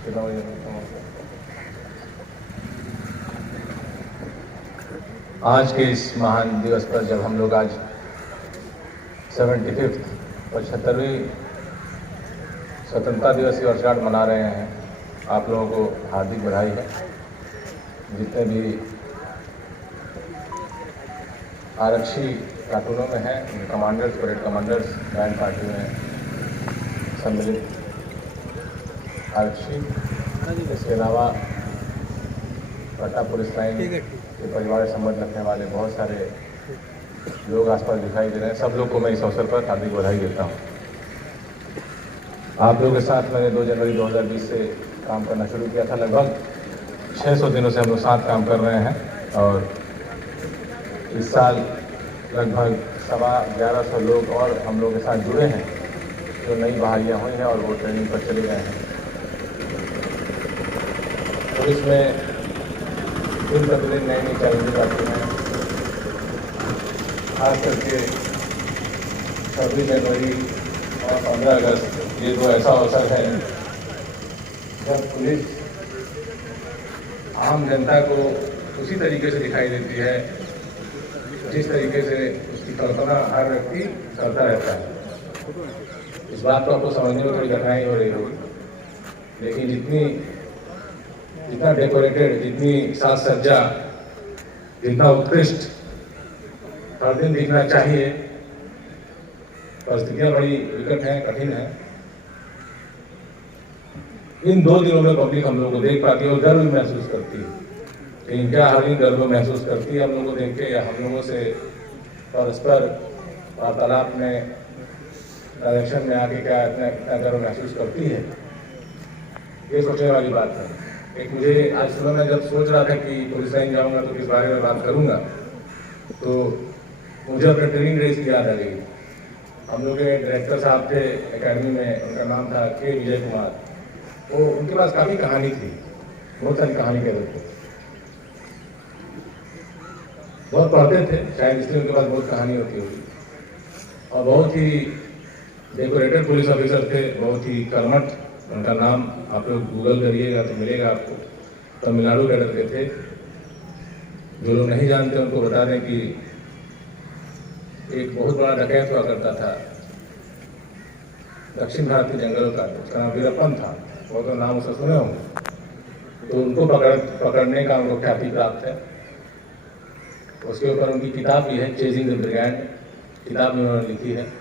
आज के इस महान दिवस पर जब हम लोग आज 75वीं स्वतंत्रता दिवस की वर्षगांठ मना रहे हैं, आप लोगों को हार्दिक बधाई है। जितने भी आरक्षी प्लाटूनों में हैं, commanders, parade commanders, band party में सम्मिलित आरक्षी, इसके अलावा पट्टा पुलिस लाइन के परिवार से संबंध रखने वाले बहुत सारे लोग आसपास दिखाई दे रहे हैं। सब लोग को मैं इस अवसर पर हार्दिक बधाई देता हूँ। आप लोगों के साथ मैंने 2 जनवरी 2020 से काम करना शुरू किया था। लगभग 600 दिनों से हम लोग साथ काम कर रहे हैं और इस साल लगभग 1150 लोग और हम लोग के साथ जुड़े हैं जो नई बहालियाँ हुई हैं और वो ट्रेनिंग पर चले गए हैं। पुलिस में दिन प्रतिदिन नई नई चैलेंजेस आती हैं, खास करके 26 जनवरी और 15 अगस्त ये 2 ऐसा अवसर है जब पुलिस आम जनता को उसी तरीके से दिखाई देती है जिस तरीके से उसकी कल्पना हर व्यक्ति करता रहता है। इस बात को आपको समझने में थोड़ी कठिनाई हो रही होगी, लेकिन जितना डेकोरेटेड, जितनी साज सज्जा, जितना उत्कृष्ट हर दिन दिखना चाहिए, परिस्थितियां बड़ी विकट हैं, कठिन हैं। इन 2 दिनों में पब्लिक हम लोगों को देख पाती है और गर्व भी महसूस करती है। लेकिन क्या हर दिन गर्व महसूस करती है हम लोगों को देख के, या हम लोगों से परस्पर वार्तालाप में, डायरेक्शन में आके क्या इतना गर्व महसूस करती है, ये सोचने वाली बात है। एक मुझे आज सुबह मैं जब सोच रहा था कि पुलिस लाइन जाऊंगा तो किस बारे में बात करूंगा, तो मुझे अपने ट्रेनिंग डेज की याद आ गई। हम लोग के डायरेक्टर साहब थे एकेडमी में, उनका नाम था के विजय कुमार। वो उनके पास काफ़ी कहानी थी, बहुत सारी कहानी कहते थे, बहुत पढ़ते थे, शायद इसलिए उनके पास बहुत कहानी होती होगी। और बहुत ही डेकोरेटेड पुलिस ऑफिसर थे, बहुत ही कर्मठ। उनका नाम आप लोग गूगल करिएगा तो मिलेगा आपको। तमिलनाडु कैडर के थे। जो लोग नहीं जानते उनको बता दें कि एक बहुत बड़ा डकैत हुआ करता था दक्षिण भारतीय जंगलों का, उसका नाम वीरप्पन था। वो तो नाम उसका सुने होंगे। तो उनको पकड़ने का उनको ख्याति प्राप्त है। उसके ऊपर उनकी किताब भी है, चेजिंग द ब्रिगेड, किताब भी उन्होंने लिखी है।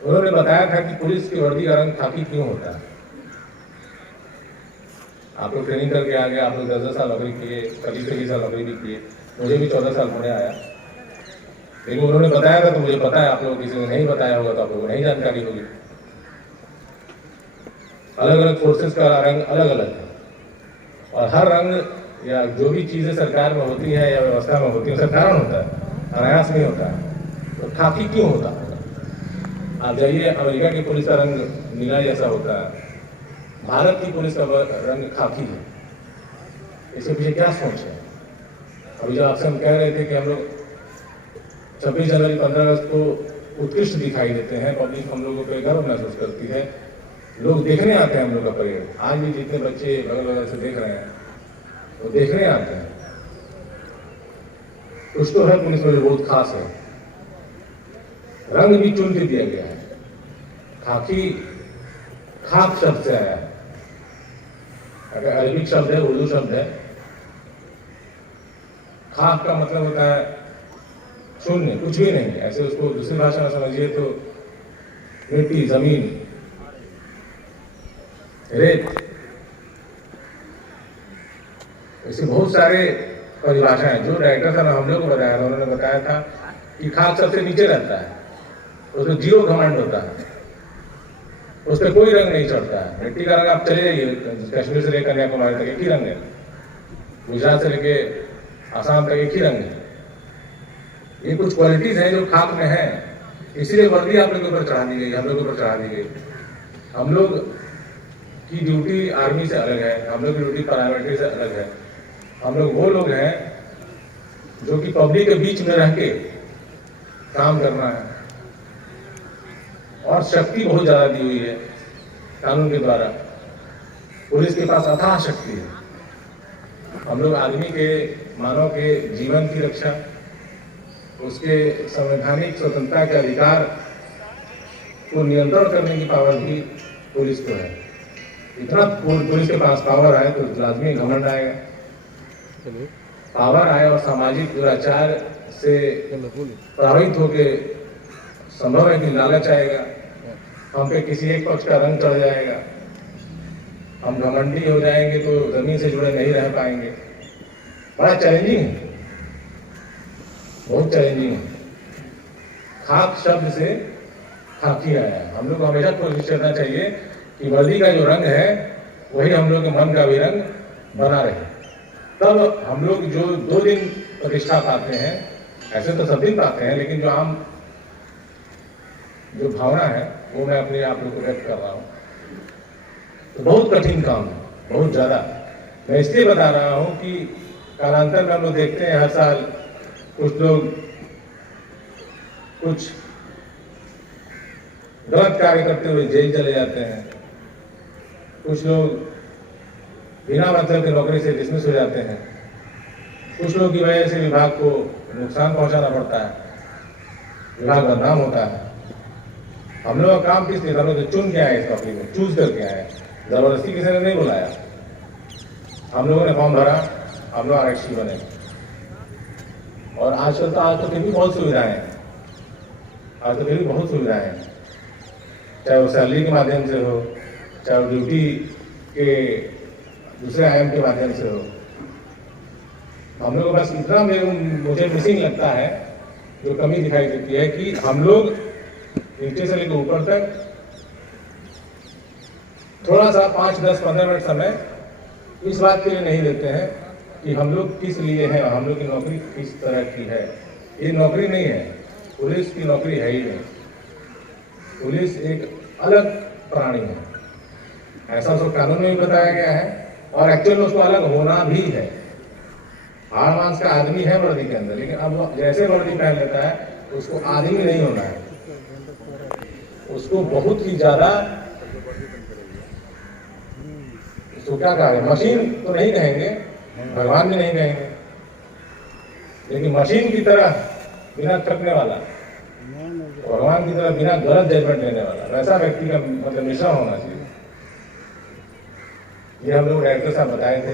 उन्होंने बताया था कि पुलिस की वर्दी का रंग खाकी क्यों होता है। आप लोग ट्रेनिंग करके आ गए, आप लोग 10 साल नौकरी किए, 25 साल नौकरी भी किए, मुझे भी 14 साल होने आया। लेकिन उन्होंने बताया था तो मुझे पता है, आप लोग किसी ने नहीं बताया होगा तो आप लोगों को नहीं जानकारी होगी। अलग अलग फोर्सेस का रंग अलग अलग है और हर रंग या जो भी चीज़ें सरकार में होती है या व्यवस्था में होती है उसका कारण होता है, अनायास नहीं होता है। तो खाकी क्यों होता है? आप जाइए, अमेरिका की पुलिस का रंग नीला जैसा होता है, भारत की पुलिस का रंग खाकी है। इसके पीछे क्या सोच है? अभी जो आपसे हम कह रहे थे कि हम लोग 26 जनवरी 15 अगस्त को उत्कृष्ट दिखाई देते हैं, पब्लिक हम लोगों पर गर्व महसूस करती है, लोग देखने आते हैं हम लोग का परेड। आज भी जितने बच्चे बगल बगल से देख रहे हैं वो देखने आते हैं। कुछ तो है पुलिस में जो बहुत खास है, रंग भी चुन के दिया गया है। खाकी खाक शब्द से आया है, अगर अरबिक शब्द है, उर्दू शब्द है। खाक का मतलब होता है शून्य, कुछ भी नहीं। ऐसे उसको दूसरी भाषा में समझिए तो मिट्टी, जमीन, रेत, ऐसे बहुत सारे परिभाषाएं जो डायरेक्टर साहब हम लोग को बताया था। उन्होंने बताया था कि खाक सबसे नीचे रहता है, उसमें 0 घमंड होता है, उस पर कोई रंग नहीं चढ़ता है। मिट्टी का रंग आप चले जाइए, कश्मीर से लेकर कन्याकुमारी तक एक ही रंग है, गुजरात से लेके आसाम तक एक ही रंग है। ये कुछ क्वालिटीज हैं जो खाक में है, इसीलिए वर्दी आप लोगों पर चढ़ा दी गई, हम लोगों पर चढ़ा दी गई। हम लोग की ड्यूटी आर्मी से अलग है, हम लोग की ड्यूटी पैरामिलिट्री से अलग है। हम लोग वो लोग हैं जो कि पब्लिक के बीच में रह के काम करना है और शक्ति बहुत ज़्यादा दी हुई है कानून के द्वारा। पुलिस के पास अथाह शक्ति है। हम लोग आदमी के, मानव के जीवन की रक्षा, उसके संवैधानिक स्वतंत्रता के अधिकार को नियंत्रण करने की पावर भी पुलिस को है। इतना पुलिस के पास पावर आए तो लाजमी घमंड आएगा, पावर आए और सामाजिक दुराचार से प्रभावित होकर संभव है कि लालच आएगा, हम पे किसी एक पक्ष का रंग चढ़ जाएगा, हम घमंडी हो जाएंगे तो जमीन से जुड़े नहीं रह पाएंगे। बड़ा चैलेंजिंग है, बहुत चैलेंजिंग है। खाक शब्द से खाकी आया है। हम लोग को हमेशा कोशिश करना चाहिए कि वर्दी का जो रंग है वही हम लोग के मन का भी रंग बना रहे। तब हम लोग जो 2 दिन प्रतिष्ठा पाते हैं, ऐसे तो सब दिन पाते हैं, लेकिन जो आम जो भावना है वो मैं अपने आप लोग को व्यक्त कर रहा हूँ। तो बहुत कठिन काम है, बहुत ज़्यादा। मैं इसलिए बता रहा हूँ कि कालांतर में हम लोग देखते हैं हर साल कुछ लोग कुछ गलत कार्य करते हुए जेल चले जाते हैं, कुछ लोग बिना मतलब के नौकरी से डिसमिस हो जाते हैं, कुछ लोग की वजह से विभाग को नुकसान पहुंचाना पड़ता है, विभाग बदनाम होता है। हम लोग का काम किस लिए? हम लोग चुन के आए इस नौकरी में, चूज करके आए, जबरदस्ती किसी ने नहीं बुलाया। हम लोगों ने फॉर्म भरा, हम लोग आरक्षी बने। और आज तो फिर भी बहुत सुविधाएं हैं, आज तो फिर भी बहुत सुविधाएं हैं, चाहे वो सैलरी के माध्यम से हो, चाहे वो ड्यूटी के दूसरे आयाम के माध्यम से हो। हम लोग बस इतना मुझे मिसिंग लगता है, जो कमी दिखाई देती है कि हम लोग नीचे से लेकर ऊपर तक थोड़ा सा 5, 10, 15 मिनट समय इस बात के लिए नहीं देते हैं कि हम लोग किस लिए हैं, हम लोग की नौकरी किस तरह की है। ये नौकरी नहीं है, पुलिस की नौकरी है ही नहीं। पुलिस एक अलग प्राणी है, ऐसा उसको कानून में भी बताया गया है, और एक्चुअल में उसको अलग होना भी है। हाड़ मांस का आदमी है वर्दी के अंदर, लेकिन अब जैसे वर्दी पहन लेता है उसको आदमी नहीं होना है, उसको बहुत ही ज्यादा, उसको क्या कहेंगे, मशीन तो नहीं कहेंगे, भगवान भी नहीं कहेंगे, लेकिन मशीन की तरह बिना थकने वाला, भगवान की तरह बिना गलत जजमेंट लेने वाला, वैसा व्यक्ति का मतलब मिश्रण होना चाहिए। ये हम लोग डायरेक्टर साहब बताए थे,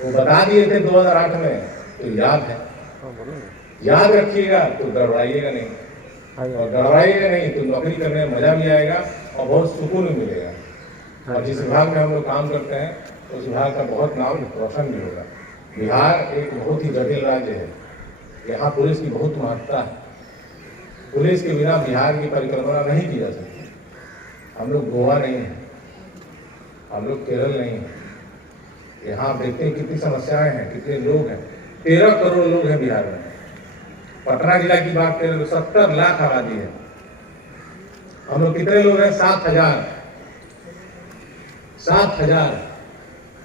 वो बता दिए थे 2008 में, तो याद है, याद रखिएगा तो गड़बड़ाइएगा नहीं, और गड़बड़ाइएगा नहीं तो नौकरी करने में मजा भी आएगा और बहुत सुकून भी मिलेगा। और जिस विभाग में हम लोग काम करते हैं उस विभाग का बहुत नाम रोशन भी होगा। बिहार एक बहुत ही जटिल राज्य है, यहाँ पुलिस की बहुत महत्ता है। पुलिस के बिना बिहार की परिकल्पना नहीं की जा सकती। हम लोग गोवा नहीं है, हम लोग केरल नहीं है। यहाँ आप देखते हैं कितनी समस्याएं हैं, कितने लोग हैं। 13 करोड़ लोग हैं बिहार में। पटना जिला की बात करें तो 70 लाख आबादी है। हम लोग कितने लोग हैं? 7,000।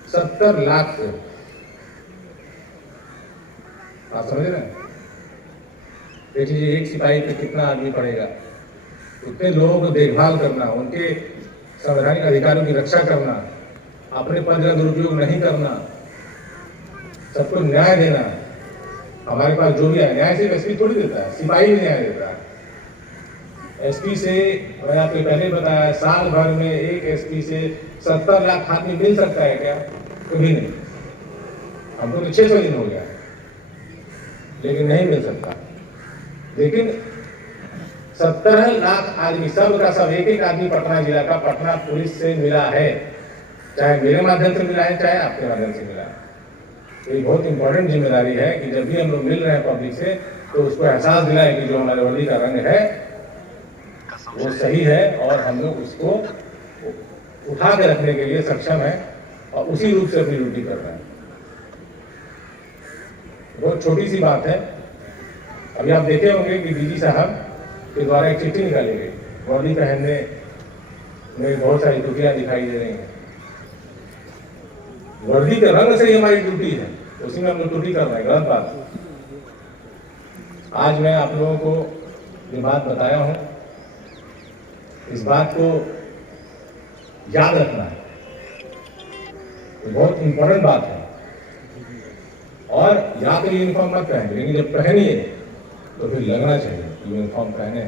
70 लाख से, आप समझ रहे हैं? देख लीजिए एक सिपाही पे कितना आदमी पड़ेगा। उतने लोगों को देखभाल करना, उनके संवैधानिक अधिकारों की रक्षा करना, अपने पद का दुरुपयोग नहीं करना, सबको न्याय देना। हमारे पास जो भी है, न्याय सिर्फ एसपी थोड़ी देता है, सिपाही भी न्याय देता है। एसपी से, मैंने आपको पहले बताया, साल भर में एक एसपी से 70 लाख आदमी मिल सकता है क्या? कभी नहीं। हमको तो 600 दिन हो गया, लेकिन नहीं मिल सकता। लेकिन 70 लाख आदमी, सब का सब, एक एक आदमी पटना जिला का पटना पुलिस से मिला है, चाहे मेरे माध्यम से मिला है, चाहे आपके माध्यम से मिला है। तो ये बहुत इंपॉर्टेंट जिम्मेदारी है कि जब भी हम लोग मिल रहे हैं पब्लिक से, तो उसको एहसास दिलाएं कि जो हमारे वर्दी का रंग है वो सही है और हम लोग उसको उठा के रखने के लिए सक्षम है और उसी रूप से अपनी ड्यूटी कर रहे हैं। बहुत छोटी सी बात है, अभी आप देखे होंगे कि डीजी साहब के द्वारा एक चिट्ठी निकाली गई, वर्दी पहनने में बहुत सारी त्रुटियां दिखाई दे रही हैं। वर्दी के रंग से ही हमारी ड्यूटी है, उसी में हम लोग ड्यूटी कर रहे हैं, गलत बात। आज मैं आप लोगों को ये बात बताया हूँ, इस बात को याद रखना है, ये बहुत इंपॉर्टेंट बात है। और या तो यूनिफॉर्म मत पहने, लेकिन जब पहनिए तो फिर लगना चाहिए यूनिफॉर्म पहने।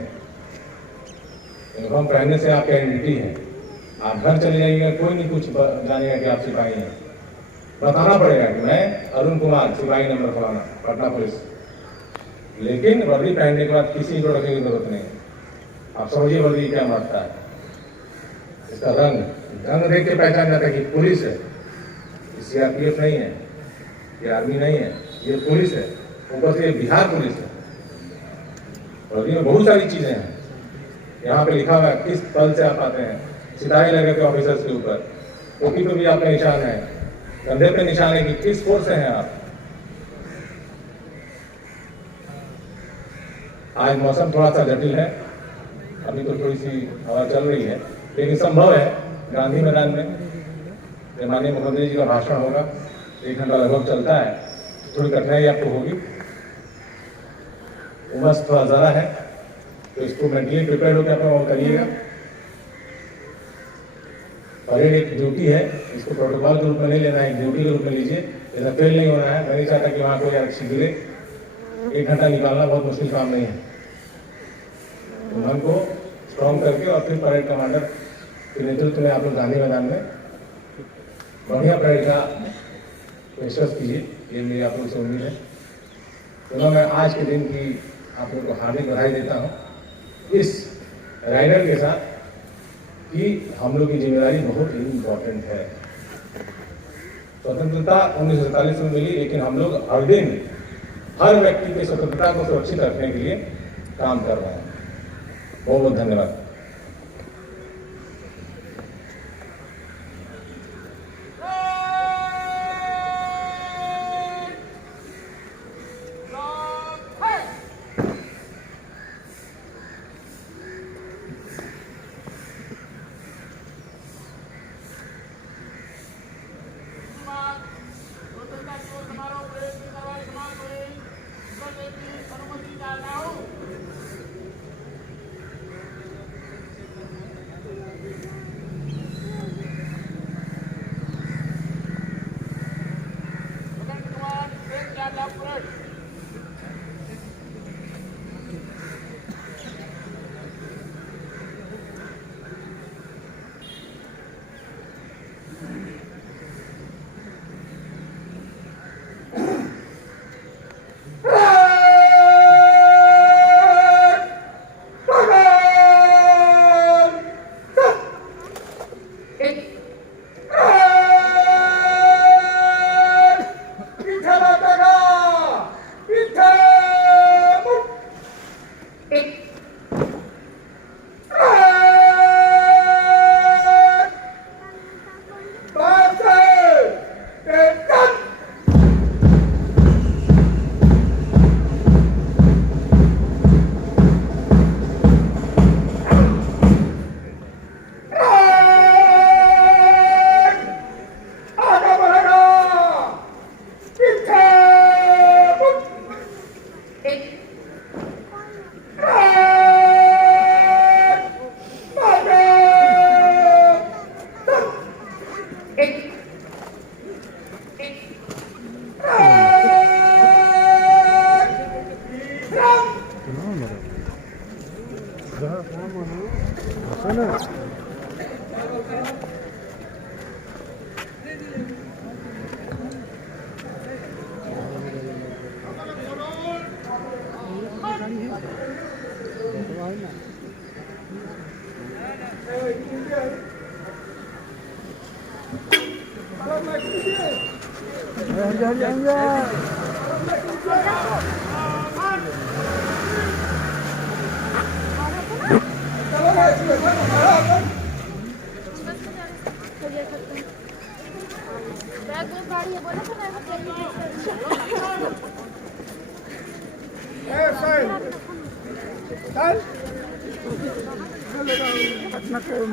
यूनिफॉर्म पहनने से आपकी आइडेंटिटी है। आप घर चले जाइएगा, कोई नहीं कुछ जानेगा कि आप सिपाही हैं। बताना पड़ेगा कि मैं अरुण कुमार, सिपाही नंबर फलाना, पटना पुलिस। लेकिन वर्दी पहनने के बाद किसी को रखने की जरूरत नहीं है। आप समझिए वर्दी क्या मारता है, इसका रंग देख के पहचान जाता है कि पुलिस है, सीआरपीएफ नहीं है, ये आर्मी नहीं है, ये पुलिस है। ऊपर से ये बिहार पुलिस है। वर्दी में बहुत सारी चीजें हैं। यहाँ पे लिखा हुआ है किस पल से आप आते हैं, सितारे लगे थे ऑफिसर्स के ऊपर, टोपी पे भी आपका निशान है, कंधे पे निशान है कि किस फोर्स से हैं आप। आज मौसम थोड़ा सा जटिल है, अभी तो थोड़ी सी हवा चल रही है, लेकिन संभव है गांधी मैदान में जब माननीय मुख्यमंत्री जी का भाषण होगा, 1 घंटा लगभग चलता है, थोड़ी कठिनाई आपको होगी, उमस थोड़ा ज़्यादा है, तो इसको मेंटली प्रिपेयर होकर अपना और करिएगा। परेड एक ड्यूटी है, इसको प्रोटोकॉल के रूप में नहीं लेना है, ड्यूटी के रूप में लीजिए। ऐसा फेल नहीं होना है। मैं नहीं चाहता कि वहाँ कोई आरक्षी गिरे। 1 घंटा निकालना बहुत मुश्किल काम नहीं है। तो मन को स्ट्रॉन्ग करके और फिर परेड कमांडर के नेतृत्व में आप लोग गांधी मैदान में बढ़िया परेड का पेशकश कीजिए, ये मेरी आप लोग से उम्मीद है। तो मैं आज के दिन की आप लोग को हार्दिक बधाई देता हूँ इस राइडर के साथ कि हम लोग की जिम्मेदारी बहुत ही इम्पोर्टेंट है। स्वतंत्रता 1947 में मिली, लेकिन हम लोग हर दिन हर व्यक्ति की स्वतंत्रता को सुरक्षित रखने के लिए काम कर रहे हैं। बहुत बहुत धन्यवाद।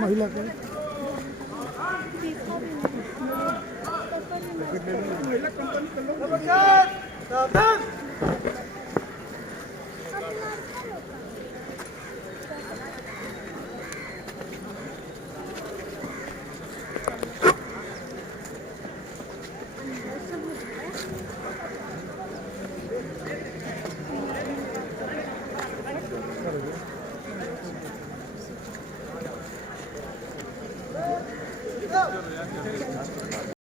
महिला को